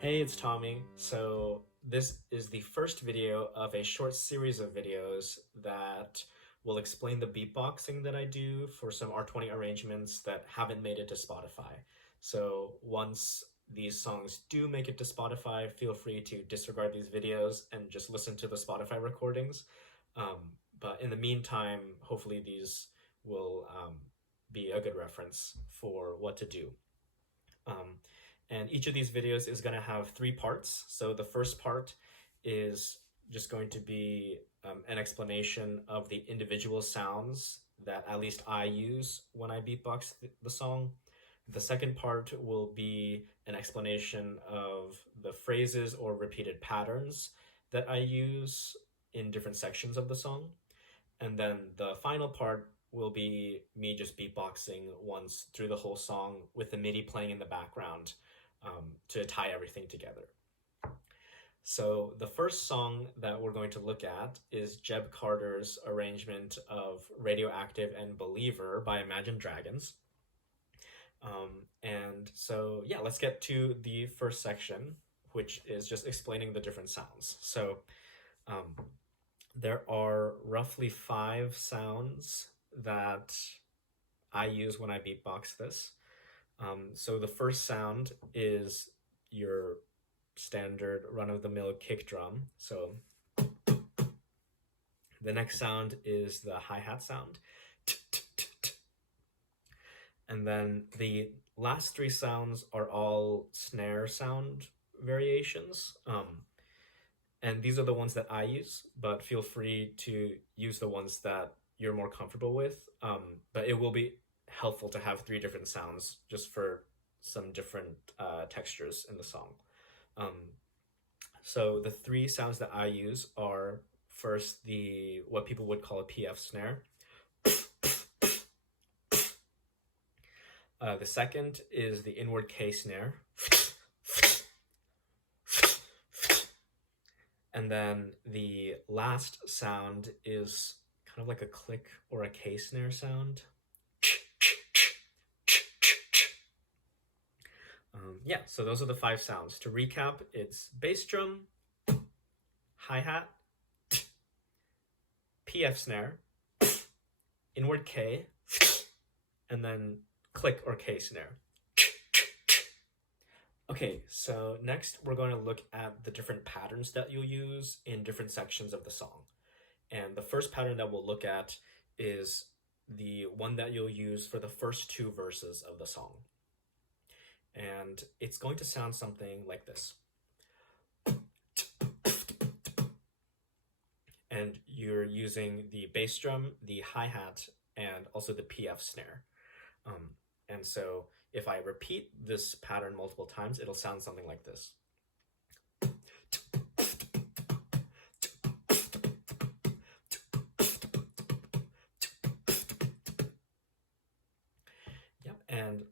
Hey, it's Tommy. So this is the first video of a short series of videos that will explain the beatboxing that I do for some R20 arrangements that haven't made it to Spotify. So once these songs do make it to Spotify, feel free to disregard these videos and just listen to the Spotify recordings. But in the meantime, hopefully these will be a good reference for what to do. Um, and each of these videos is going to have three parts. So the first part is just going to be an explanation of the individual sounds that at least I use when I beatbox the song. The second part will be an explanation of the phrases or repeated patterns that I use in different sections of the song. And then the final part will be me just beatboxing once through the whole song with the MIDI playing in the background to tie everything together. So the first song that we're going to look at is Jeb Carter's arrangement of Radioactive and Believer by Imagine Dragons. And so, yeah, let's get to the first section, which is just explaining the different sounds. So um, there are roughly 5 sounds that I use when I beatbox this. So the first sound is your standard run-of-the-mill kick drum. So the next sound is the hi-hat sound. And then the last 3 sounds are all snare sound variations. And these are the ones that I use, but feel free to use the ones that you're more comfortable with. But it will be helpful to have 3 different sounds just for some different textures in the song. So the 3 sounds that I use are first the what people would call a PF snare. The second is the inward K snare. And then the last sound is kind of like a click or a K snare sound. Yeah, so those are the 5 sounds. To recap, it's bass drum, hi-hat, PF snare, inward K, and then click or K snare. Okay, so next we're going to look at the different patterns that you'll use in different sections of the song. And the first pattern that we'll look at is the one that you'll use for the first 2 verses of the song. And it's going to sound something like this. And you're using the bass drum, the hi-hat, and also the PF snare. And so if I repeat this pattern multiple times, it'll sound something like this. Yep, and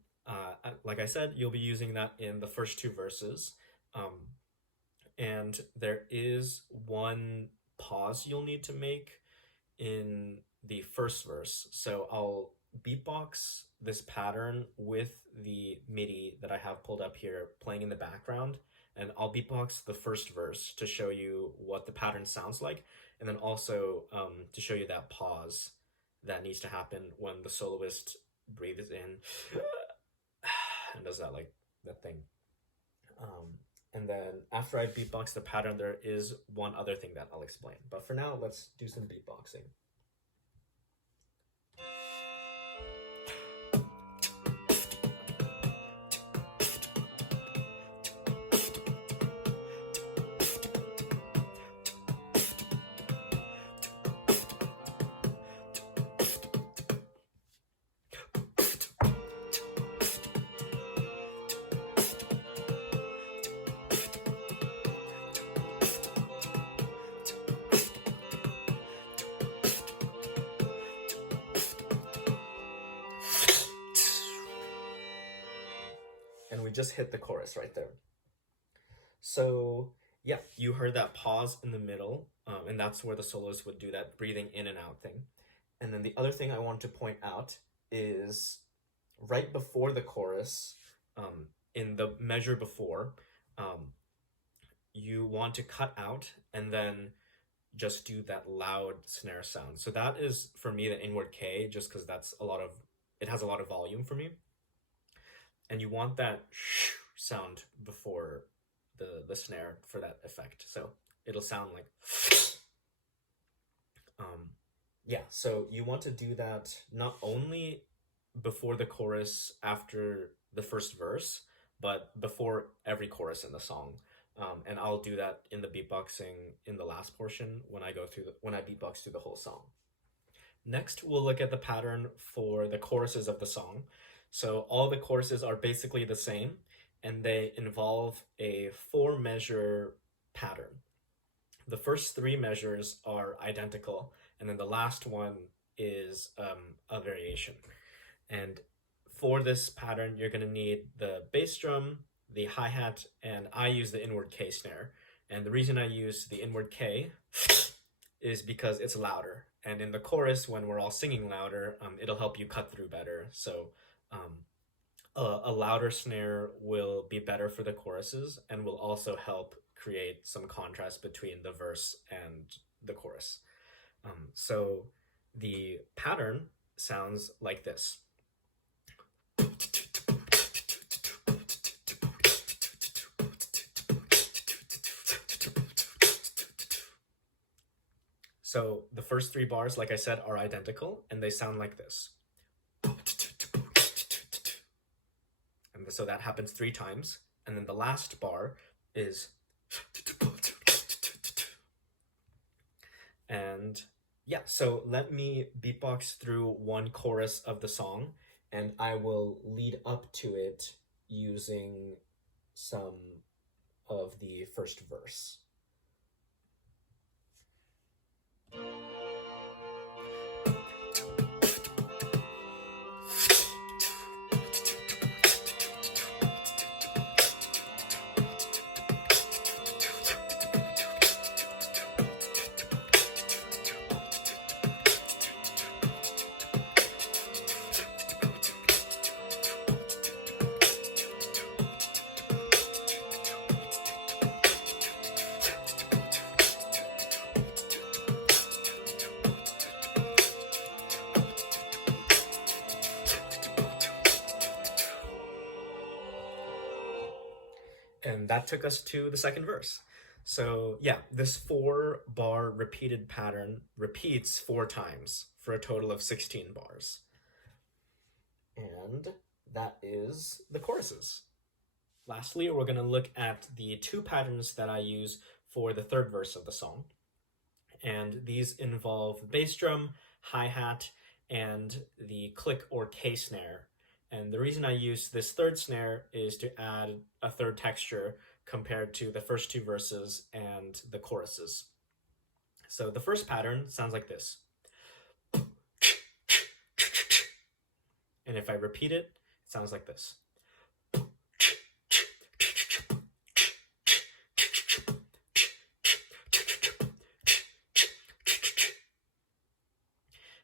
like I said, you'll be using that in the first 2 verses. And there is one pause you'll need to make in the first verse. So I'll beatbox this pattern with the MIDI that I have pulled up here playing in the background, and I'll beatbox the first verse to show you what the pattern sounds like, and then also to show you that pause that needs to happen when the soloist breathes in and does that like that thing. And then after I beatbox the pattern, there is one other thing that I'll explain. But for now, let's do some beatboxing. And we just hit the chorus right there. So yeah, you heard that pause in the middle, and that's where the soloist would do that breathing in and out thing. And then the other thing I want to point out is right before the chorus, in the measure before, you want to cut out and then just do that loud snare sound. So that is for me the inward K, just because it has a lot of volume for me. And you want that sound before the snare for that effect. So it'll sound like yeah, so you want to do that not only before the chorus after the first verse, but before every chorus in the song. And I'll do that in the beatboxing in the last portion when I beatbox through the whole song. Next, we'll look at the pattern for the choruses of the song. So all the choruses are basically the same, and they involve a 4-measure pattern. The first 3 measures are identical, and then the last one is a variation. And for this pattern, you're going to need the bass drum, the hi-hat, and I use the inward K snare. And the reason I use the inward K is because it's louder. And in the chorus, when we're all singing louder, it'll help you cut through better. So a louder snare will be better for the choruses and will also help create some contrast between the verse and the chorus. So the pattern sounds like this. So the first 3 bars, like I said, are identical, and they sound like this. And so that happens 3 times, and then the last bar is... And yeah, so let me beatbox through one chorus of the song, and I will lead up to it using some of the first verse. And that took us to the second verse. So yeah, this 4-bar repeated pattern repeats 4 times for a total of 16 bars. And that is the choruses. Lastly, we're going to look at the 2 patterns that I use for the third verse of the song. And these involve bass drum, hi-hat, and the click or K snare. And the reason I use this third snare is to add a third texture compared to the first 2 verses and the choruses. So the first pattern sounds like this. And if I repeat it, it sounds like this.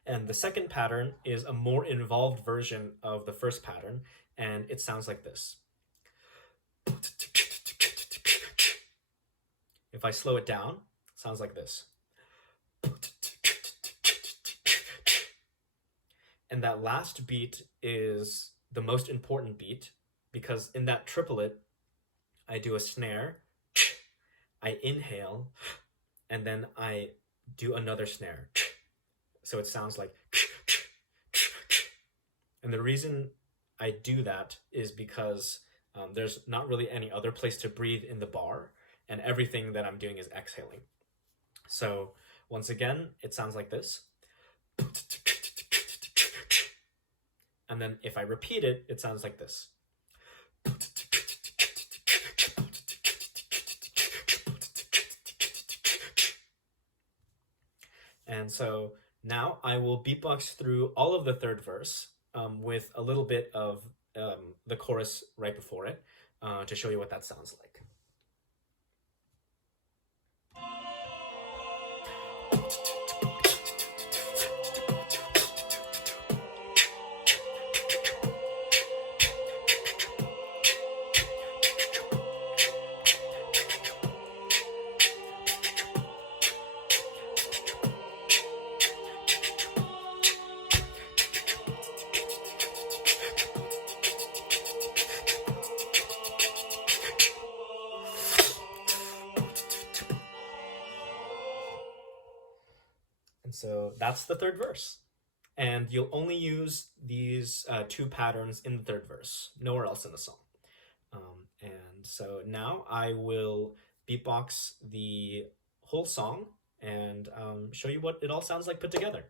And the second pattern is a more involved version of the first pattern, and it sounds like this. If I slow it down, it sounds like this. And that last beat is the most important beat, because in that triplet, I do a snare, I inhale, and then I do another snare. So it sounds like... And the reason I do that is because there's not really any other place to breathe in the bar, and everything that I'm doing is exhaling. So once again, it sounds like this. And then if I repeat it, it sounds like this. And so now I will beatbox through all of the third verse with a little bit of the chorus right before it to show you what that sounds like. that's the third verse. And you'll only use these two patterns in the third verse, nowhere else in the song. And so now I will beatbox the whole song and show you what it all sounds like put together.